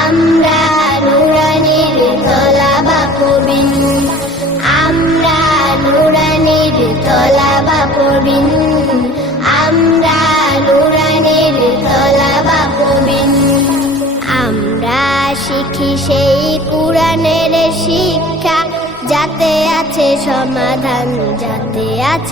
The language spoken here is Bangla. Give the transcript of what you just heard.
আমরা নুরানির তলা বাপবিন আমরা নুরানির তলা বাপবিন আমরা নুরানির তলা বাপবিন আমরা শিখি সেই কোরআনের শিক্ষা, যাতে আছে সমাধান, যাতে আছে